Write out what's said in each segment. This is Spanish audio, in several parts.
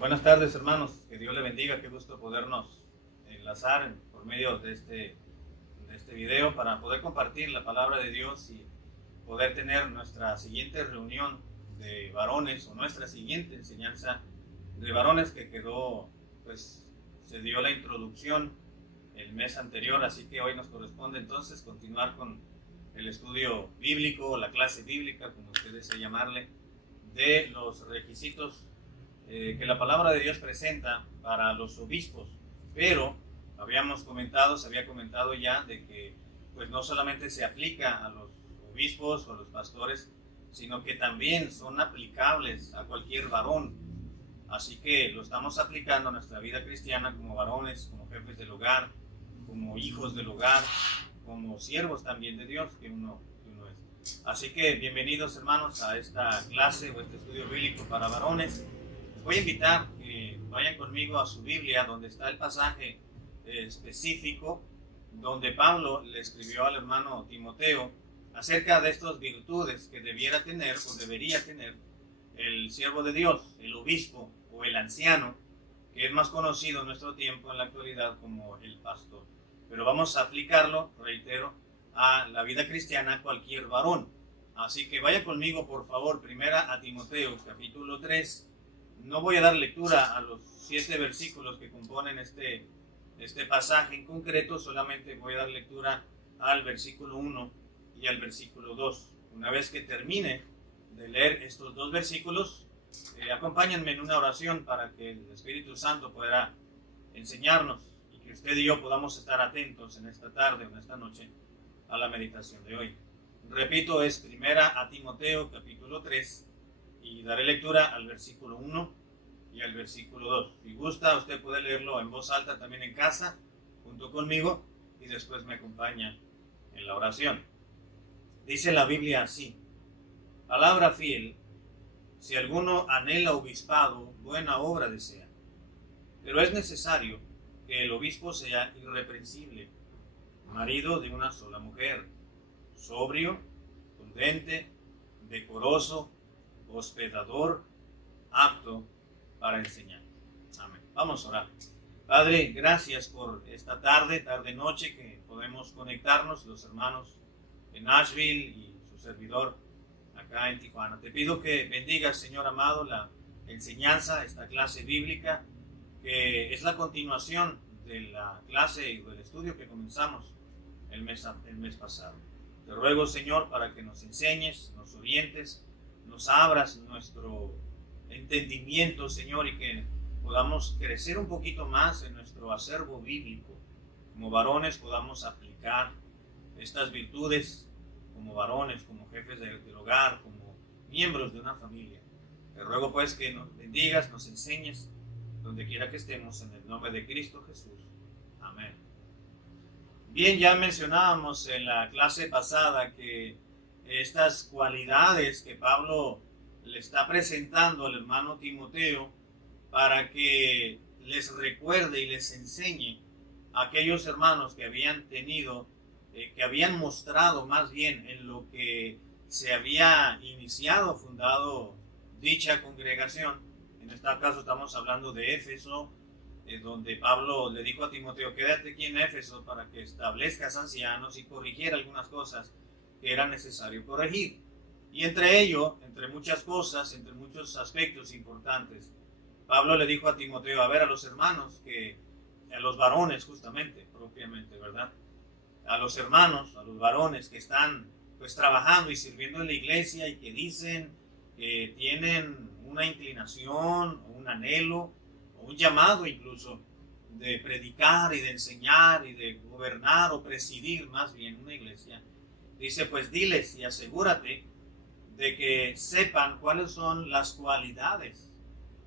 Buenas tardes, hermanos. Que Dios le bendiga. Qué gusto podernos enlazar por medio de este video para poder compartir la palabra de Dios y poder tener nuestra siguiente reunión de varones o nuestra siguiente enseñanza de varones que quedó, pues se dio la introducción el mes anterior, así que hoy nos corresponde entonces continuar con el estudio bíblico o la clase bíblica, como usted desea llamarle, de los requisitos que la palabra de Dios presenta para los obispos. Pero se había comentado ya de que pues no solamente se aplica a los obispos o a los pastores, sino que también son aplicables a cualquier varón. Así que lo estamos aplicando a nuestra vida cristiana como varones, como jefes del hogar, como hijos del hogar, como siervos también de Dios que uno es. Así que bienvenidos, hermanos, a esta clase o este estudio bíblico para varones. Les voy a invitar que vayan conmigo a su Biblia, donde está el pasaje específico donde Pablo le escribió al hermano Timoteo acerca de estas virtudes que debiera tener o debería tener el siervo de Dios, el obispo o el anciano, que es más conocido en nuestro tiempo en la actualidad como el pastor. Pero vamos a aplicarlo, reitero, a la vida cristiana, cualquier varón. Así que vaya conmigo, por favor, primera a Timoteo, capítulo 3. No voy a dar lectura a los 7 versículos que componen este pasaje en concreto, solamente voy a dar lectura al versículo 1 y al versículo 2. Una vez que termine de leer estos 2 versículos, acompáñenme en una oración para que el Espíritu Santo pueda enseñarnos y que usted y yo podamos estar atentos en esta tarde o en esta noche a la meditación de hoy. Repito, es primera a Timoteo capítulo 3 y daré lectura al versículo 1 y al versículo 2. Si gusta, usted puede leerlo en voz alta también en casa, junto conmigo, y después me acompaña en la oración. Dice la Biblia así: palabra fiel, si alguno anhela obispado, buena obra desea. Pero es necesario que el obispo sea irreprensible, marido de una sola mujer, sobrio, prudente, decoroso, hospedador, apto para enseñar. Amén. Vamos a orar. Padre, gracias por esta noche que podemos conectarnos los hermanos en Nashville y su servidor acá en Tijuana. Te pido que bendigas, Señor amado, la enseñanza, esta clase bíblica, que es la continuación de la clase y del estudio que comenzamos el mes pasado. Te ruego, Señor, para que nos enseñes, nos orientes, nos abras nuestro entendimiento, Señor, y que podamos crecer un poquito más en nuestro acervo bíblico. Como varones podamos aplicar estas virtudes como varones, como jefes del hogar, como miembros de una familia. Te ruego pues que nos bendigas, nos enseñes, donde quiera que estemos, en el nombre de Cristo Jesús. Amén. Bien, ya mencionábamos en la clase pasada que estas cualidades que Pablo le está presentando al hermano Timoteo para que les recuerde y les enseñe a aquellos hermanos que habían tenido, que habían mostrado más bien en lo que se había iniciado, fundado dicha congregación. En este caso estamos hablando de Éfeso, donde Pablo le dijo a Timoteo: quédate aquí en Éfeso para que establezcas ancianos y corrigiera algunas cosas que era necesario corregir. Y entre ello, entre muchas cosas, entre muchos aspectos importantes, Pablo le dijo a Timoteo, a los hermanos, a los varones justamente, propiamente, ¿verdad? A los hermanos, a los varones que están pues trabajando y sirviendo en la iglesia y que dicen que tienen una inclinación o un anhelo o un llamado incluso de predicar y de enseñar y de gobernar o presidir más bien una iglesia. Dice, pues diles y asegúrate de que sepan cuáles son las cualidades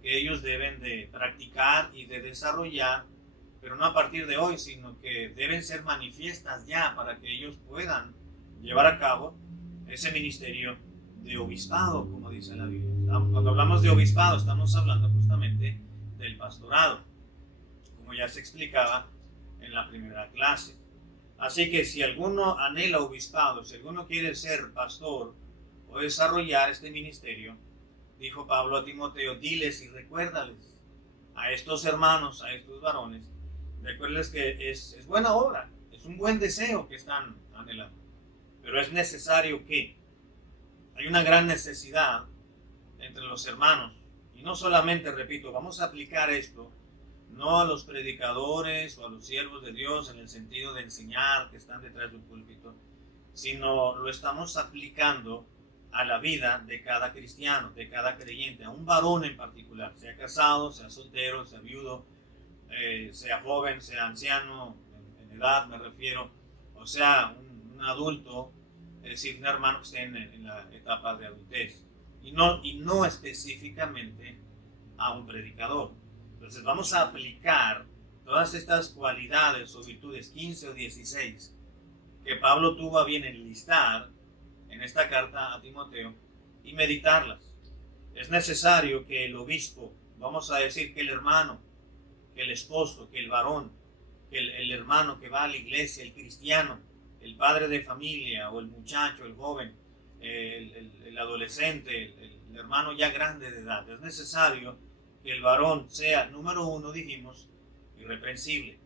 que ellos deben de practicar y de desarrollar, pero no a partir de hoy, sino que deben ser manifiestas ya para que ellos puedan llevar a cabo ese ministerio de obispado, como dice la Biblia. Cuando hablamos de obispado, estamos hablando justamente del pastorado, como ya se explicaba en la primera clase. Así que si alguno anhela obispado, si alguno quiere ser pastor o desarrollar este ministerio, dijo Pablo a Timoteo, diles y recuérdales a estos hermanos, a estos varones, recuerden que es buena obra, es un buen deseo que están anhelando, pero es necesario que hay una gran necesidad entre los hermanos, y no solamente, repito, vamos a aplicar esto no a los predicadores o a los siervos de Dios en el sentido de enseñar que están detrás de un púlpito, sino lo estamos aplicando a la vida de cada cristiano, de cada creyente, a un varón en particular, sea casado, sea soltero, sea viudo, sea joven, sea anciano, en edad me refiero, o sea, un adulto, es decir, un hermano que esté en la etapa de adultez, y no específicamente a un predicador. Entonces vamos a aplicar todas estas cualidades o virtudes, 15 o 16, que Pablo tuvo a bien enlistar en esta carta a Timoteo, y meditarlas. Es necesario que el obispo, vamos a decir que el hermano, que el esposo, que el varón, que el hermano que va a la iglesia, el cristiano, el padre de familia o el muchacho, el joven, el adolescente, el hermano ya grande de edad, es necesario que el varón sea, número uno, dijimos, irreprensible.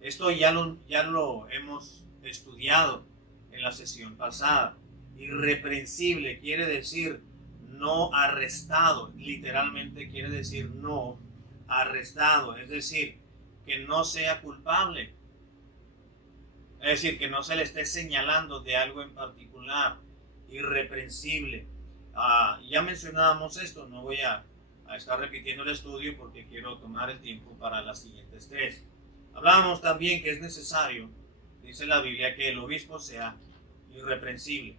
Esto ya lo hemos estudiado en la sesión pasada. Irreprensible quiere decir no arrestado, literalmente quiere decir no arrestado, es decir, que no sea culpable, es decir, que no se le esté señalando de algo en particular. Irreprensible. Ya mencionábamos esto, no voy a estar repitiendo el estudio porque quiero tomar el tiempo para las siguientes tres. Hablábamos también que es necesario, dice la Biblia, que el obispo sea irreprensible.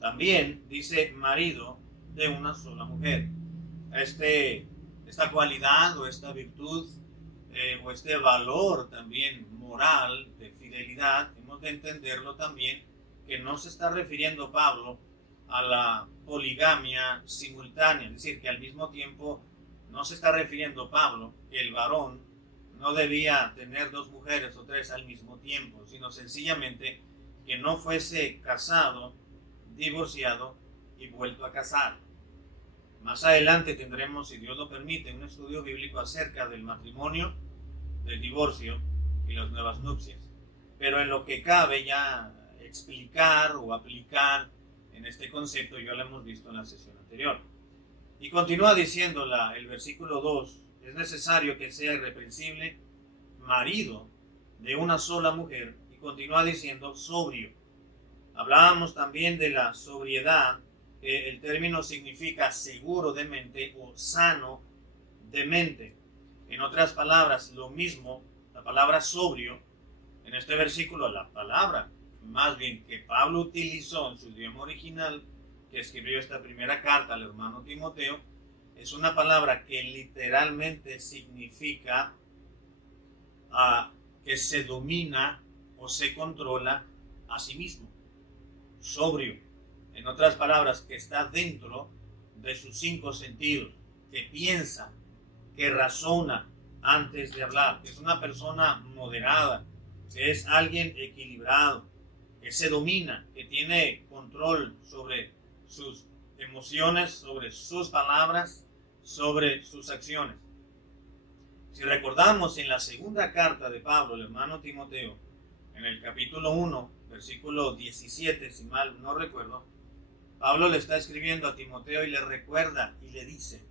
También dice marido de una sola mujer. Esta cualidad o esta virtud o este valor también moral de fidelidad, hemos de entenderlo también, que no se está refiriendo Pablo a la poligamia simultánea, es decir, que al mismo tiempo no se está refiriendo Pablo que el varón no debía tener dos mujeres o tres al mismo tiempo, sino sencillamente que no fuese casado, divorciado y vuelto a casar. Más adelante tendremos, si Dios lo permite, un estudio bíblico acerca del matrimonio, del divorcio y las nuevas nupcias. Pero en lo que cabe ya explicar o aplicar en este concepto, ya lo hemos visto en la sesión anterior. Y continúa diciendo el versículo 2, es necesario que sea irreprensible, marido de una sola mujer, y continúa diciendo sobrio. Hablábamos también de la sobriedad, que el término significa seguro de mente o sano de mente. En otras palabras, lo mismo, la palabra sobrio, en este versículo, la palabra más bien que Pablo utilizó en su idioma original, que escribió esta primera carta al hermano Timoteo, es una palabra que literalmente significa que se domina o se controla a sí mismo. Sobrio, en otras palabras, que está dentro de sus cinco sentidos, que piensa, que razona antes de hablar, que es una persona moderada, que es alguien equilibrado, que se domina, que tiene control sobre sus emociones, sobre sus palabras, sobre sus acciones. Si recordamos en la segunda carta de Pablo, el hermano Timoteo, en el capítulo 1, versículo 17, si mal no recuerdo, Pablo le está escribiendo a Timoteo y le recuerda y le dice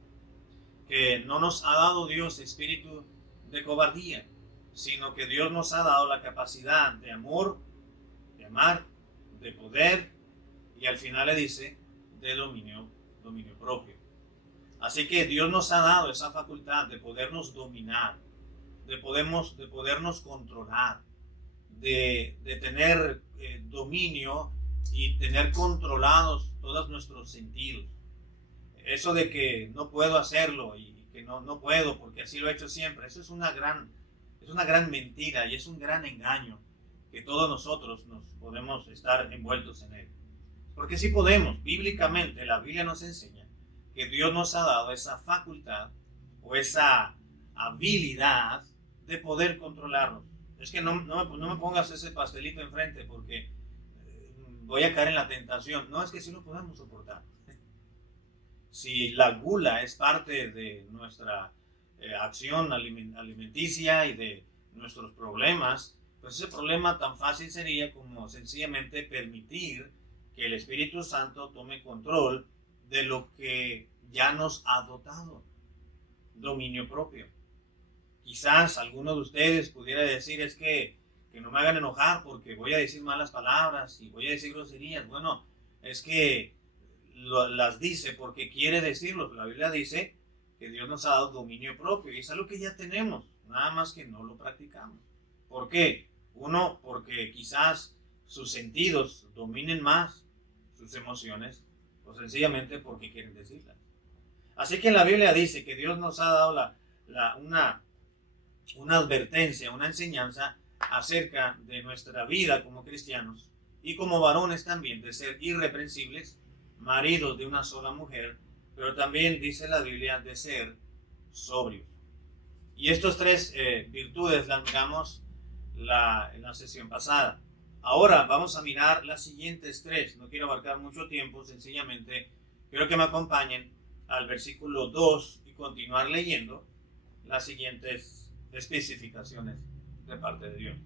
que no nos ha dado Dios espíritu de cobardía, sino que Dios nos ha dado la capacidad de amor, de amar, de poder, y al final le dice de dominio propio. Así que Dios nos ha dado esa facultad de podernos dominar, de podernos controlar, de tener dominio y tener controlados todos nuestros sentidos. Eso de que no puedo hacerlo y que no puedo porque así lo he hecho siempre, eso es una gran mentira y es un gran engaño que todos nosotros nos podemos estar envueltos en él. Porque sí podemos, bíblicamente la Biblia nos enseña que Dios nos ha dado esa facultad o esa habilidad de poder controlarnos. Es que no me pongas ese pastelito enfrente porque voy a caer en la tentación. No, es que sí lo podemos soportar. Si la gula es parte de nuestra acción alimenticia y de nuestros problemas, pues ese problema tan fácil sería como sencillamente permitir que el Espíritu Santo tome control de lo que ya nos ha dotado, dominio propio. Quizás alguno de ustedes pudiera decir es que no me hagan enojar porque voy a decir malas palabras y voy a decir groserías. Bueno, es que las dice porque quiere decirlo. La Biblia dice que Dios nos ha dado dominio propio y es algo que ya tenemos, nada más que no lo practicamos. ¿Por qué? Uno, porque quizás sus sentidos dominen más sus emociones o sencillamente porque quieren decirlas. Así que la Biblia dice que Dios nos ha dado una advertencia, una enseñanza acerca de nuestra vida como cristianos y como varones también, de ser irreprensibles, maridos de una sola mujer, pero también dice la Biblia de ser sobrios. Y estas tres virtudes las miramos en la sesión pasada. Ahora vamos a mirar las siguientes tres. No quiero abarcar mucho tiempo, sencillamente quiero que me acompañen al versículo 2 y continuar leyendo las siguientes especificaciones de parte de Dios.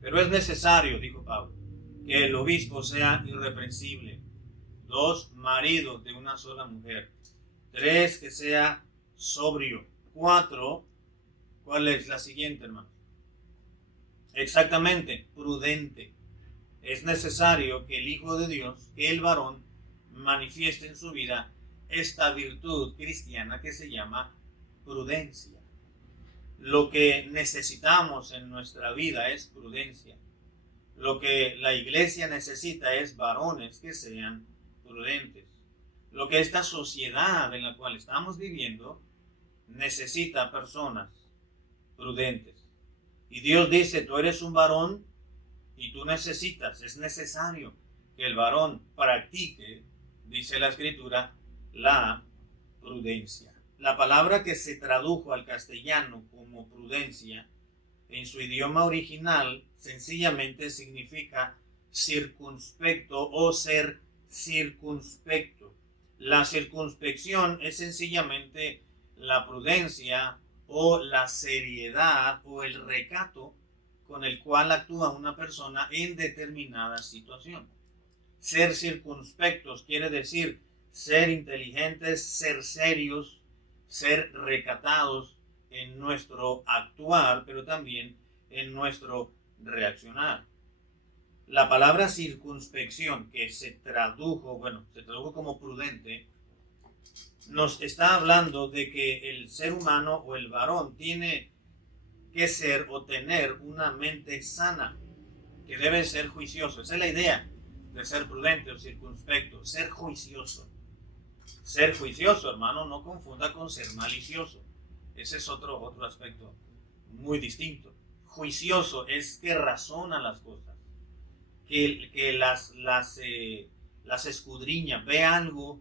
Pero es necesario, dijo Pablo, que el obispo sea irreprensible. 2, marido de una sola mujer. 3, que sea sobrio. 4, ¿cuál es la siguiente, hermano? Exactamente, prudente. Es necesario que el Hijo de Dios, que el varón, manifieste en su vida esta virtud cristiana que se llama prudencia. Lo que necesitamos en nuestra vida es prudencia. Lo que la iglesia necesita es varones que sean prudentes. Lo que esta sociedad en la cual estamos viviendo necesita personas prudentes. Y Dios dice, tú eres un varón y tú necesitas, es necesario que el varón practique, dice la Escritura, la prudencia. La palabra que se tradujo al castellano como prudencia, en su idioma original, sencillamente significa circunspecto o ser circunspecto. La circunspección es sencillamente la prudencia o la seriedad o el recato con el cual actúa una persona en determinada situación. Ser circunspectos quiere decir ser inteligentes, ser serios, ser recatados en nuestro actuar, pero también en nuestro reaccionar. La palabra circunspección, que se tradujo como prudente, nos está hablando de que el ser humano o el varón tiene que ser o tener una mente sana, que debe ser juicioso. Esa es la idea de ser prudente o circunspecto, ser juicioso. Ser juicioso, hermano, no confunda con ser malicioso. Ese es otro aspecto muy distinto. Juicioso es que razona las cosas, que las escudriña, ve algo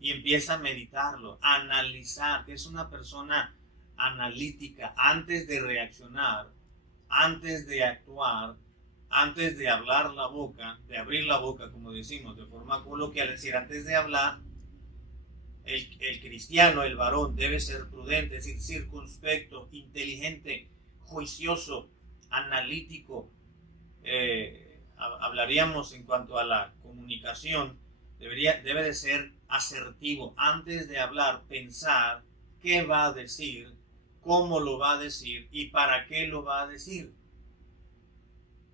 y empieza a meditarlo, a analizar, que es una persona analítica antes de reaccionar, antes de actuar, antes de hablar la boca, de abrir la boca, como decimos de forma coloquial, es decir, antes de hablar. El cristiano, el varón, debe ser prudente, es decir, circunspecto, inteligente, juicioso, analítico. Hablaríamos en cuanto a la comunicación, debe de ser asertivo. Antes de hablar, pensar qué va a decir, cómo lo va a decir y para qué lo va a decir.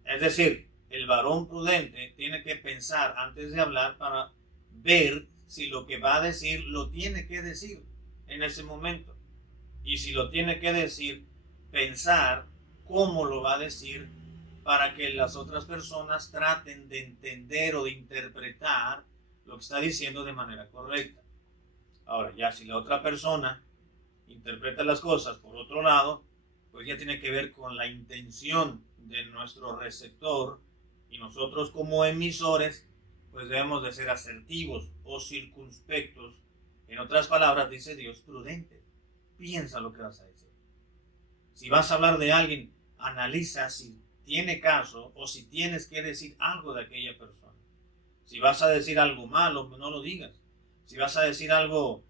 Es decir, el varón prudente tiene que pensar antes de hablar para ver si lo que va a decir lo tiene que decir en ese momento. Y si lo tiene que decir, pensar cómo lo va a decir para que las otras personas traten de entender o de interpretar lo que está diciendo de manera correcta. Ahora, ya si la otra persona interpreta las cosas por otro lado, pues ya tiene que ver con la intención de nuestro receptor y nosotros como emisores pues debemos de ser asertivos o circunspectos. En otras palabras, dice Dios, prudente. Piensa lo que vas a decir. Si vas a hablar de alguien, analiza si tiene caso o si tienes que decir algo de aquella persona. Si vas a decir algo malo, no lo digas. Si vas a decir algo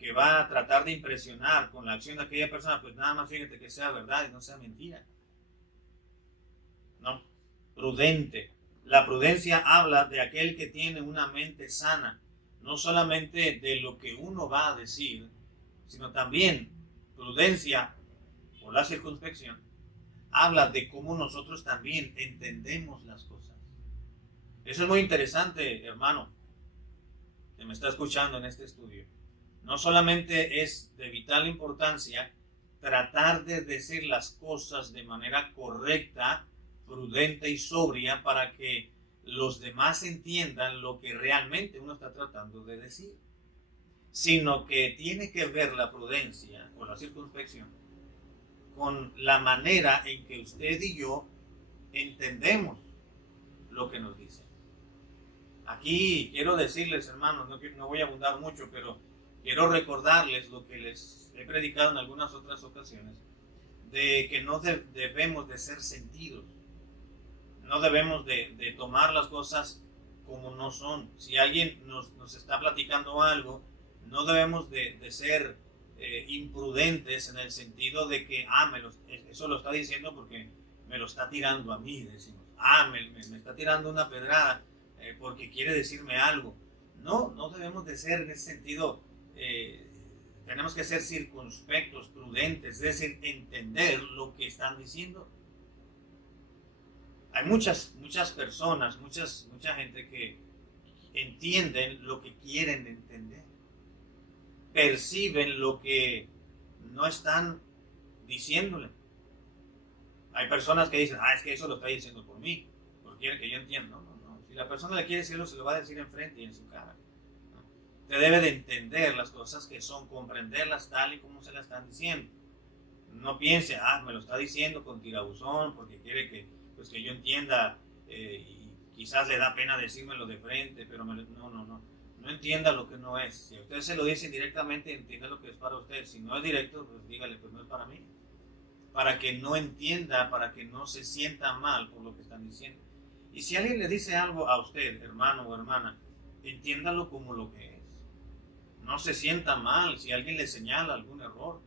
que va a tratar de impresionar con la acción de aquella persona, pues nada más fíjate que sea verdad y no sea mentira. No, prudente. La prudencia habla de aquel que tiene una mente sana, no solamente de lo que uno va a decir, sino también prudencia o la circunspección habla de cómo nosotros también entendemos las cosas. Eso es muy interesante, hermano, que me está escuchando en este estudio. No solamente es de vital importancia tratar de decir las cosas de manera correcta, prudente y sobria para que los demás entiendan lo que realmente uno está tratando de decir, sino que tiene que ver la prudencia o la circunspección con la manera en que usted y yo entendemos lo que nos dice. Aquí quiero decirles, hermanos, no voy a abundar mucho, pero quiero recordarles lo que les he predicado en algunas otras ocasiones, de que no debemos de ser sentidos, no debemos de tomar las cosas como no son. Si alguien nos está platicando algo, no debemos de ser imprudentes en el sentido de que, eso lo está diciendo porque me lo está tirando a mí, decimos, me está tirando una pedrada porque quiere decirme algo. No debemos de ser en ese sentido, tenemos que ser circunspectos, prudentes, es decir, entender lo que están diciendo. Hay muchas personas, mucha gente que entienden lo que quieren entender, perciben lo que no están diciéndole. Hay personas que dicen, es que eso lo está diciendo por mí, porque quiere que yo entienda. No. Si la persona le quiere decirlo, se lo va a decir enfrente y en su cara. Usted debe de entender las cosas que son, comprenderlas tal y como se las están diciendo. No piense, me lo está diciendo con tirabuzón, porque quiere que yo entienda, y quizás le da pena decírmelo de frente, pero no entienda lo que no es. Si a usted se lo dice directamente, entienda lo que es para usted. Si no es directo, pues dígale, pues no es para mí. Para que no entienda, para que no se sienta mal por lo que están diciendo. Y si alguien le dice algo a usted, hermano o hermana, entiéndalo como lo que es. No se sienta mal si alguien le señala algún error.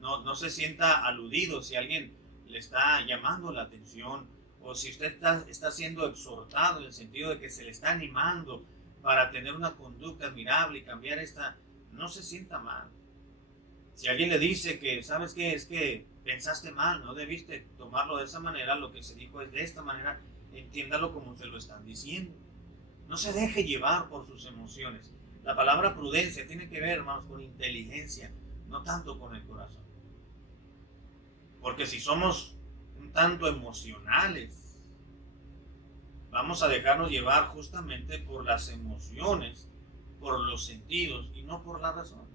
No se sienta aludido si alguien le está llamando la atención, o si usted está siendo exhortado en el sentido de que se le está animando para tener una conducta admirable y cambiar esta. No se sienta mal. Si alguien le dice que, ¿sabes qué? Es que pensaste mal, no debiste tomarlo de esa manera, lo que se dijo es de esta manera, entiéndalo como se lo están diciendo. No se deje llevar por sus emociones. La palabra prudencia tiene que ver, hermanos, con inteligencia, no tanto con el corazón. Porque si somos un tanto emocionales, vamos a dejarnos llevar justamente por las emociones, por los sentidos y no por la razón.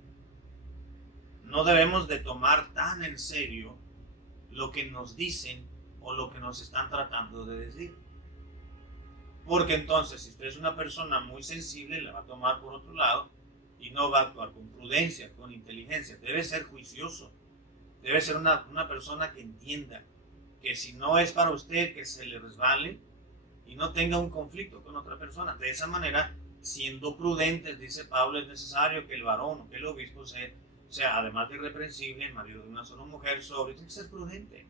No debemos de tomar tan en serio lo que nos dicen o lo que nos están tratando de decir. Porque entonces, si usted es una persona muy sensible, la va a tomar por otro lado y no va a actuar con prudencia, con inteligencia. Debe ser juicioso. Debe ser una persona que entienda que si no es para usted, que se le resbale y no tenga un conflicto con otra persona. De esa manera, siendo prudentes, dice Pablo, es necesario que el varón o que el obispo sea, además de irreprensible, marido de una sola mujer, sobrio, tiene que ser prudente.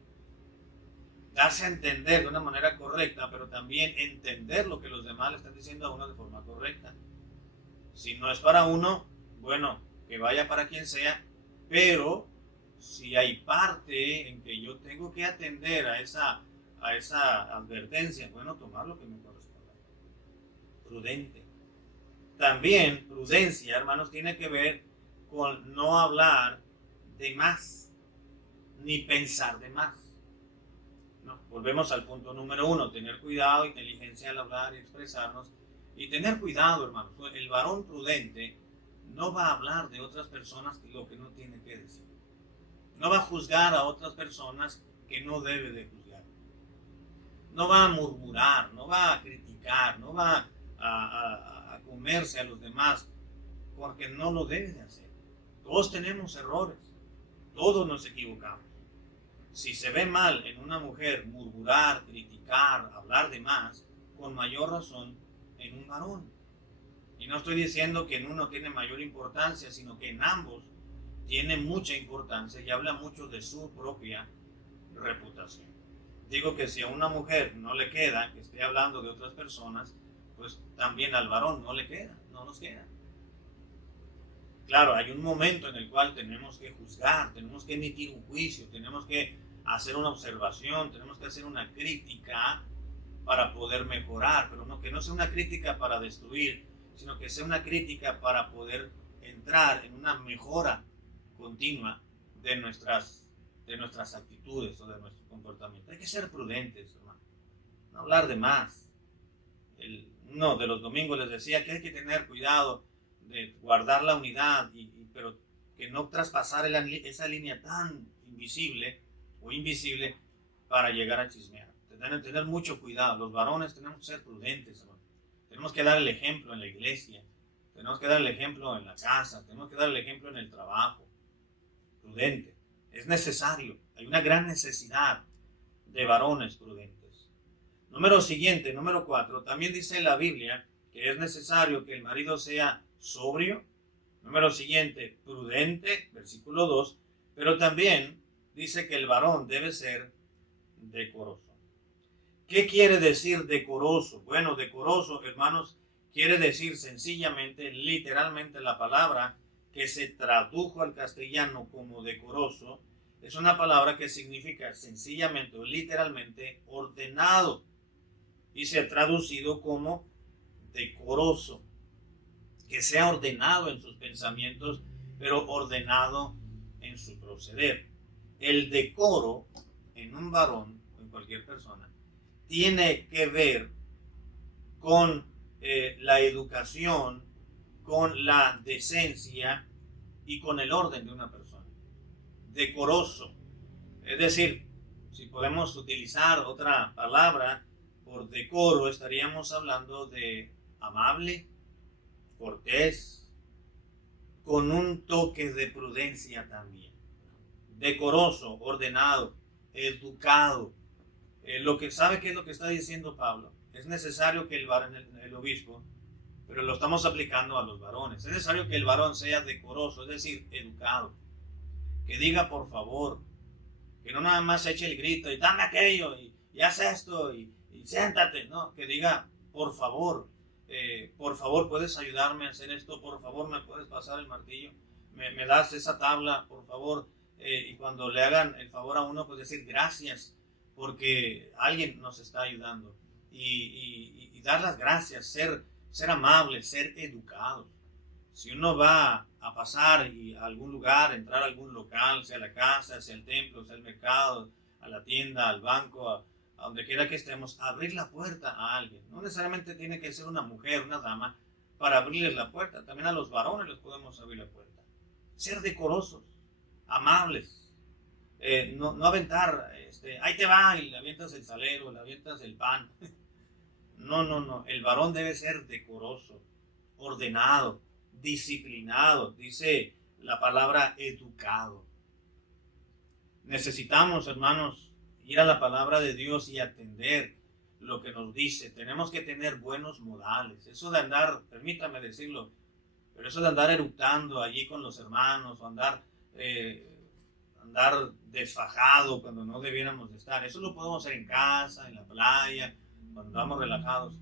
Darse a entender de una manera correcta, pero también entender lo que los demás le están diciendo a uno de forma correcta. Si no es para uno, bueno, que vaya para quien sea, pero si hay parte en que yo tengo que atender a esa advertencia, bueno, tomar lo que me corresponde. Prudente. También prudencia, hermanos, tiene que ver con no hablar de más, ni pensar de más. No, volvemos al punto número 1, tener cuidado, inteligencia al hablar y expresarnos. Y tener cuidado, hermanos, el varón prudente no va a hablar de otras personas lo que no tiene que decir. No va a juzgar a otras personas que no debe de juzgar. No va a murmurar, no va a criticar, no va a comerse a los demás, porque no lo debe de hacer. Todos tenemos errores, todos nos equivocamos. Si se ve mal en una mujer murmurar, criticar, hablar de más, con mayor razón en un varón. Y no estoy diciendo que en uno tiene mayor importancia, sino que en ambos tiene mucha importancia y habla mucho de su propia reputación. Digo que si a una mujer no le queda que esté hablando de otras personas, pues también al varón no le queda, no nos queda. Claro, hay un momento en el cual tenemos que juzgar, tenemos que emitir un juicio, tenemos que hacer una observación, tenemos que hacer una crítica para poder mejorar, pero no, que no sea una crítica para destruir, sino que sea una crítica para poder entrar en una mejora continua de nuestras actitudes o de nuestro comportamiento. Hay que ser prudentes, hermano, no hablar de más. Uno de los domingos les decía que hay que tener cuidado de guardar la unidad, pero que no traspasar esa línea tan invisible o invisible para llegar a chismear. Tener mucho cuidado. Los varones tenemos que ser prudentes, hermano. Tenemos que dar el ejemplo en la iglesia, tenemos que dar el ejemplo en la casa, tenemos que dar el ejemplo en el trabajo. Prudente. Es necesario. Hay una gran necesidad de varones prudentes. Número 4. También dice la Biblia que es necesario que el marido sea sobrio. Número siguiente, prudente, versículo 2. Pero también dice que el varón debe ser decoroso. ¿Qué quiere decir decoroso? Bueno, decoroso, hermanos, quiere decir sencillamente, literalmente la palabra que se tradujo al castellano como decoroso, es una palabra que significa sencillamente o literalmente ordenado y se ha traducido como decoroso, que sea ordenado en sus pensamientos, pero ordenado en su proceder. El decoro en un varón, en cualquier persona, tiene que ver con la educación, con la decencia y con el orden de una persona. Decoroso. Es decir, si podemos utilizar otra palabra por decoro, estaríamos hablando de amable, cortés, con un toque de prudencia también. Decoroso, ordenado, educado. ¿Sabe qué es lo que está diciendo Pablo? Es necesario que el obispo, pero lo estamos aplicando a los varones. Es necesario que el varón sea decoroso, es decir, educado. Que diga por favor, que no nada más eche el grito y dame aquello y haz esto y siéntate, no, que diga por favor puedes ayudarme a hacer esto, por favor me puedes pasar el martillo, me das esa tabla, por favor, y cuando le hagan el favor a uno, pues decir gracias porque alguien nos está ayudando y dar las gracias, ser amables, ser educados. Si uno va a pasar a algún lugar, entrar a algún local, sea la casa, sea el templo, sea el mercado, a la tienda, al banco, a donde quiera que estemos, abrir la puerta a alguien. No necesariamente tiene que ser una mujer, una dama, para abrirles la puerta. También a los varones les podemos abrir la puerta. Ser decorosos, amables, no aventar, ahí te va, y le avientas el salero, le avientas el pan. No. El varón debe ser decoroso, ordenado, disciplinado, dice la palabra educado. Necesitamos, hermanos, ir a la palabra de Dios y atender lo que nos dice. Tenemos que tener buenos modales. Eso de andar, permítame decirlo, pero eso de andar eructando allí con los hermanos o andar desfajado cuando no debiéramos de estar, eso lo podemos hacer en casa, en la playa, cuando estamos relajados.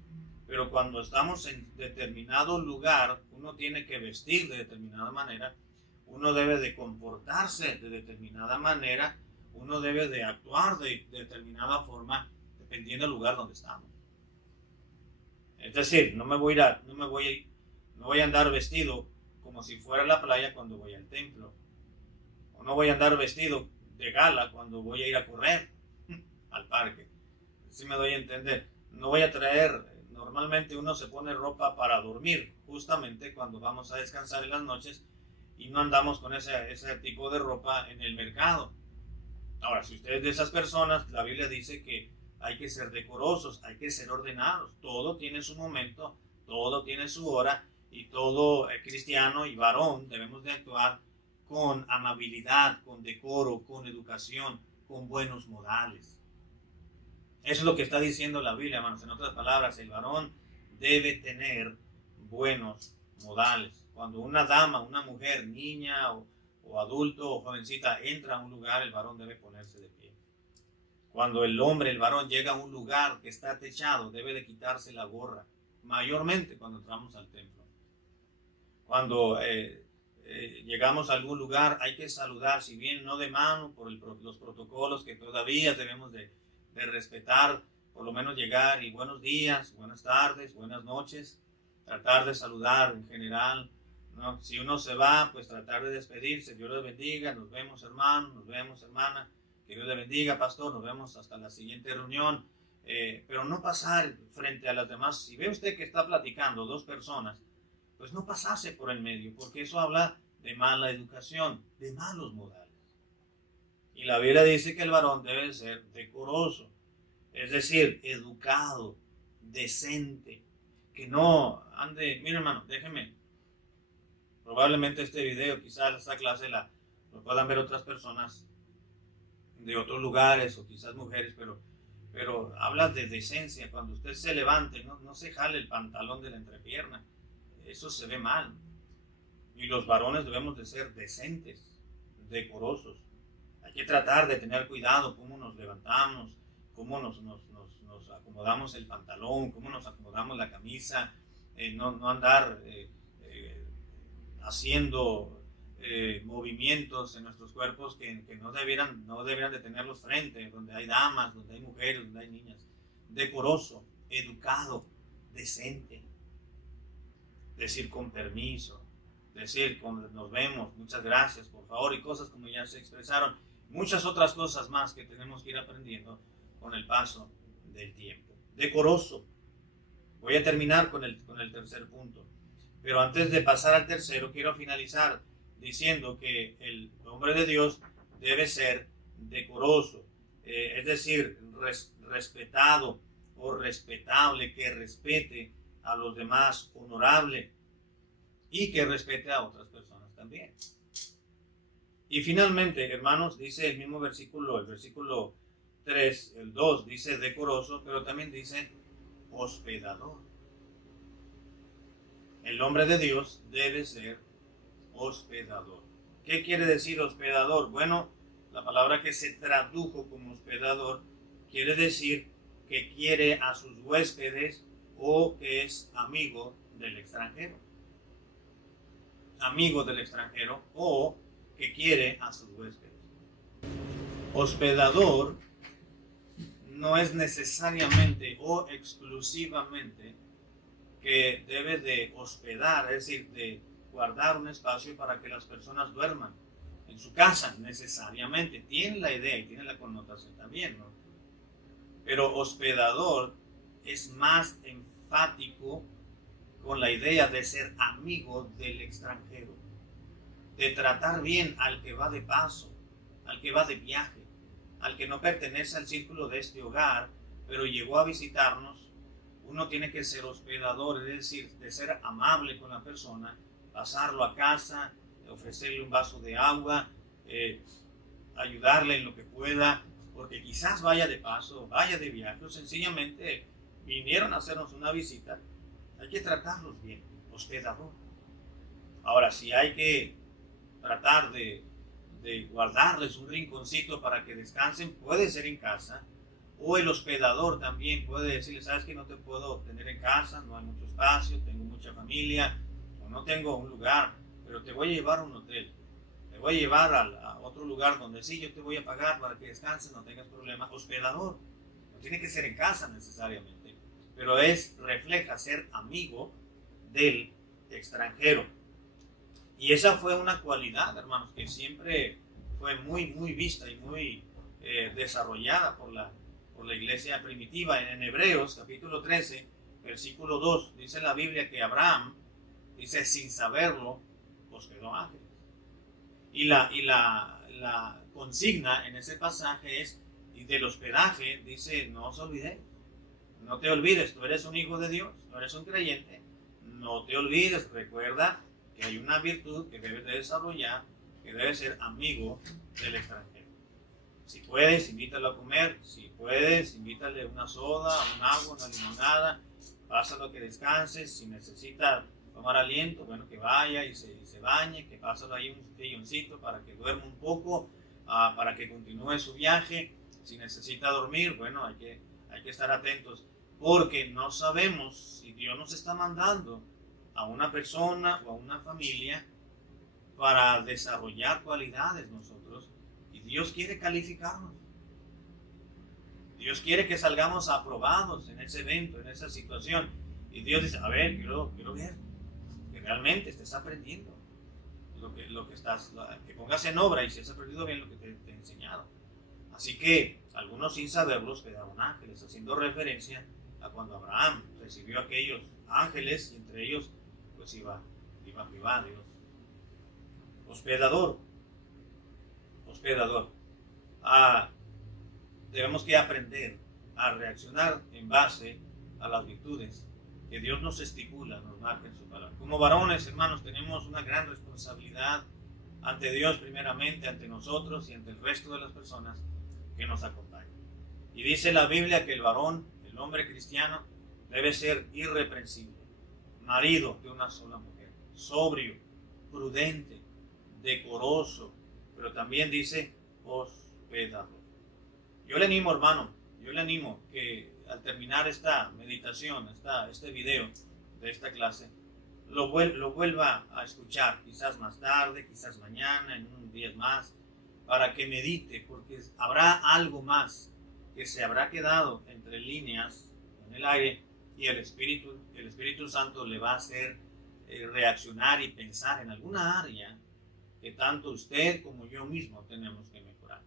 Pero cuando estamos en determinado lugar, uno tiene que vestir de determinada manera, uno debe de comportarse de determinada manera, uno debe de actuar de determinada forma, dependiendo del lugar donde estamos. Es decir, no voy a andar vestido como si fuera a la playa cuando voy al templo. O no voy a andar vestido de gala cuando voy a ir a correr al parque. Si me doy a entender. No voy a traer... Normalmente uno se pone ropa para dormir, justamente cuando vamos a descansar en las noches, y no andamos con ese tipo de ropa en el mercado. Ahora, si usted es de esas personas, la Biblia dice que hay que ser decorosos, hay que ser ordenados. Todo tiene su momento, todo tiene su hora, y todo cristiano y varón debemos de actuar con amabilidad, con decoro, con educación, con buenos modales. Eso es lo que está diciendo la Biblia, hermanos. En otras palabras, el varón debe tener buenos modales. Cuando una dama, una mujer, niña o adulto o jovencita entra a un lugar, el varón debe ponerse de pie. Cuando el hombre, el varón, llega a un lugar que está techado, debe de quitarse la gorra, mayormente cuando entramos al templo. Cuando llegamos a algún lugar, hay que saludar, si bien no de mano, por los protocolos que todavía debemos de respetar, por lo menos llegar y buenos días, buenas tardes, buenas noches, tratar de saludar en general, ¿no? Si uno se va, pues tratar de despedirse, Dios le bendiga, nos vemos hermano, nos vemos hermana, que Dios le bendiga pastor, nos vemos hasta la siguiente reunión, pero no pasar frente a las demás. Si ve usted que está platicando dos personas, pues no pasarse por el medio, porque eso habla de mala educación, de malos modales. Y la Biblia dice que el varón debe ser decoroso, es decir, educado, decente, que no ande, mire hermano, déjeme, probablemente este video, quizás esta clase lo puedan ver otras personas de otros lugares o quizás mujeres, pero habla de decencia. Cuando usted se levante, no se jale el pantalón de la entrepierna, eso se ve mal. Y los varones debemos de ser decentes, decorosos. Hay que tratar de tener cuidado cómo nos levantamos, cómo nos acomodamos el pantalón, cómo nos acomodamos la camisa, no andar haciendo movimientos en nuestros cuerpos que no debieran de tenerlos frente, donde hay damas, donde hay mujeres, donde hay niñas. Decoroso, educado, decente. Decir con permiso, decir con nos vemos, muchas gracias, por favor, y cosas como ya se expresaron. Muchas otras cosas más que tenemos que ir aprendiendo con el paso del tiempo. Decoroso. Voy a terminar con el tercer punto. Pero antes de pasar al tercero, quiero finalizar diciendo que el hombre de Dios debe ser decoroso, es decir, respetado o respetable, que respete a los demás, honorable, y que respete a otras personas también. Y finalmente, hermanos, dice el mismo versículo, el versículo 3, el 2, dice decoroso, pero también dice hospedador. El hombre de Dios debe ser hospedador. ¿Qué quiere decir hospedador? Bueno, la palabra que se tradujo como hospedador quiere decir que quiere a sus huéspedes o que es amigo del extranjero. Amigo del extranjero o que quiere a sus huéspedes. Hospedador no es necesariamente o exclusivamente que debe de hospedar, es decir, de guardar un espacio para que las personas duerman en su casa, necesariamente. Tiene la idea y tiene la connotación también, ¿no? Pero hospedador es más enfático con la idea de ser amigo del extranjero, de tratar bien al que va de paso, al que va de viaje, al que no pertenece al círculo de este hogar, pero llegó a visitarnos. Uno tiene que ser hospedador, es decir, de ser amable con la persona, pasarlo a casa, ofrecerle un vaso de agua, ayudarle en lo que pueda, porque quizás vaya de paso, vaya de viaje, o sencillamente vinieron a hacernos una visita. Hay que tratarlos bien, hospedador. Ahora, si hay que tratar de guardarles un rinconcito para que descansen, puede ser en casa. O el hospedador también puede decirle, sabes que no te puedo tener en casa, no hay mucho espacio, tengo mucha familia, o no tengo un lugar, pero te voy a llevar a un hotel, te voy a llevar a otro lugar donde sí yo te voy a pagar para que descanses, no tengas problema. Hospedador, no tiene que ser en casa necesariamente, pero refleja ser amigo del extranjero. Y esa fue una cualidad, hermanos, que siempre fue muy, muy vista y muy desarrollada por la iglesia primitiva. En Hebreos capítulo 13, versículo 2, dice la Biblia que Abraham, dice, sin saberlo, hospedó ángeles. Y la consigna en ese pasaje es, y del hospedaje, dice, no os olvidéis, no te olvides, tú eres un hijo de Dios, tú eres un creyente, no te olvides, recuerda que hay una virtud que debes de desarrollar, que debes ser amigo del extranjero. Si puedes, invítalo a comer. Si puedes, invítale una soda, un agua, una limonada. Pásalo a que descanses. Si necesita tomar aliento, bueno, que vaya y se bañe, que pase ahí un silloncito para que duerma un poco, para que continúe su viaje. Si necesita dormir, bueno, hay que estar atentos, porque no sabemos si Dios nos está mandando a una persona o a una familia para desarrollar cualidades nosotros, y Dios quiere calificarnos. Dios quiere que salgamos aprobados en ese evento, en esa situación. Y Dios dice, a ver, quiero ver que realmente estés aprendiendo lo que estás, que pongas en obra y si has aprendido bien lo que te he enseñado. Así que algunos sin saberlos quedaron ángeles, haciendo referencia a cuando Abraham recibió aquellos ángeles, y entre ellos pues iba Dios. Hospedador. Debemos que aprender a reaccionar en base a las virtudes que Dios nos estipula, nos marca en su palabra. Como varones, hermanos, tenemos una gran responsabilidad ante Dios primeramente, ante nosotros y ante el resto de las personas que nos acompañan. Y dice la Biblia que el varón, el hombre cristiano, debe ser irreprensible, marido de una sola mujer, sobrio, prudente, decoroso, pero también dice hospedador. Yo le animo, hermano, que al terminar esta meditación, este video de esta clase, lo vuelva a escuchar, quizás más tarde, quizás mañana, en unos días más, para que medite, porque habrá algo más que se habrá quedado entre líneas en el aire, y el Espíritu Santo le va a hacer reaccionar y pensar en alguna área que tanto usted como yo mismo tenemos que mejorar.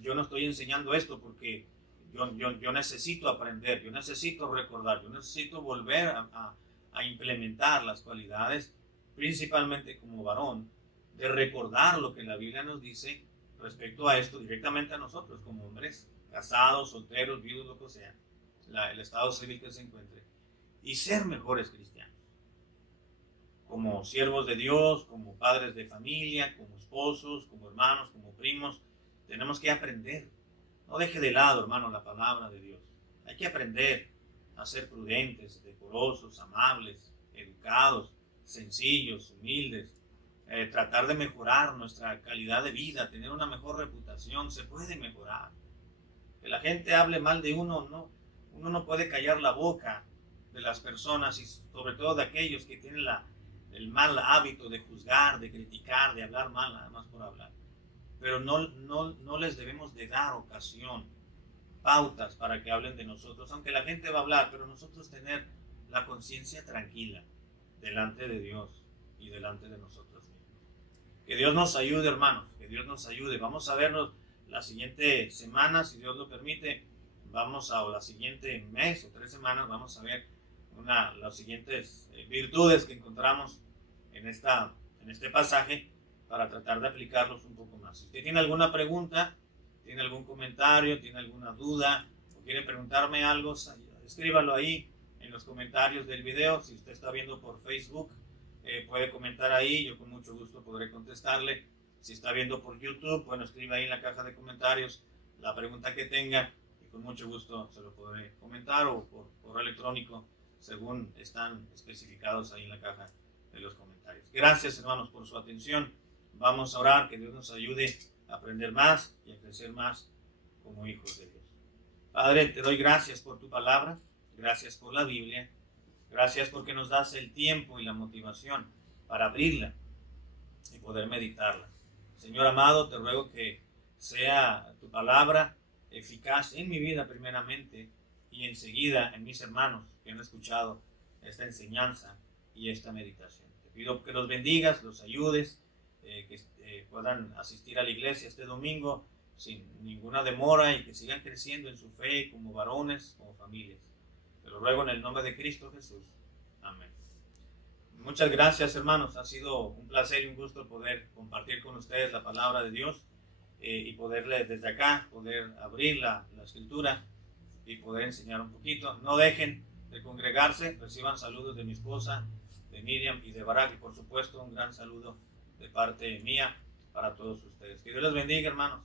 Yo no estoy enseñando esto porque yo necesito aprender, yo necesito recordar, yo necesito volver a implementar las cualidades, principalmente como varón, de recordar lo que la Biblia nos dice respecto a esto directamente a nosotros como hombres, casados, solteros, viudos, lo que sea, el estado civil que se encuentre, y ser mejores cristianos, como siervos de Dios, como padres de familia, como esposos, como hermanos, como primos. Tenemos que aprender. No deje de lado, hermano, la palabra de Dios. Hay que aprender a ser prudentes, decorosos, amables, educados, sencillos, humildes, tratar de mejorar nuestra calidad de vida, tener una mejor reputación. Se puede mejorar. Que la gente hable mal de uno no puede callar la boca de las personas, y sobre todo de aquellos que tienen el mal hábito de juzgar, de criticar, de hablar mal nada más por hablar. Pero no les debemos de dar ocasión, pautas para que hablen de nosotros, aunque la gente va a hablar, pero nosotros tener la conciencia tranquila delante de Dios y delante de nosotros mismos. Que Dios nos ayude, hermanos, que Dios nos ayude. Vamos a vernos la siguiente semana, si Dios lo permite. O la siguiente mes o 3 semanas, vamos a ver las siguientes virtudes que encontramos en este pasaje, para tratar de aplicarlos un poco más. Si usted tiene alguna pregunta, tiene algún comentario, tiene alguna duda, o quiere preguntarme algo, escríbalo ahí en los comentarios del video. Si usted está viendo por Facebook, puede comentar ahí, yo con mucho gusto podré contestarle. Si está viendo por YouTube, bueno, escribe ahí en la caja de comentarios la pregunta que tenga, y con mucho gusto se lo podré comentar, o por correo electrónico, según están especificados ahí en la caja de los comentarios. Gracias, hermanos, por su atención. Vamos a orar, que Dios nos ayude a aprender más y a crecer más como hijos de Dios. Padre, te doy gracias por tu palabra, gracias por la Biblia, gracias porque nos das el tiempo y la motivación para abrirla y poder meditarla. Señor amado, te ruego que sea tu palabra eficaz en mi vida primeramente, y enseguida en mis hermanos que han escuchado esta enseñanza y esta meditación. Te pido que los bendigas, los ayudes, que puedan asistir a la iglesia este domingo sin ninguna demora, y que sigan creciendo en su fe como varones, como familias. Te lo ruego en el nombre de Cristo Jesús. Amén. Muchas gracias, hermanos. Ha sido un placer y un gusto poder compartir con ustedes la palabra de Dios, y poderle desde acá, poder abrir la escritura y poder enseñar un poquito. No dejen de congregarse. Reciban saludos de mi esposa, de Miriam y de Barak, y por supuesto un gran saludo de parte mía para todos ustedes. Que Dios les bendiga, hermanos.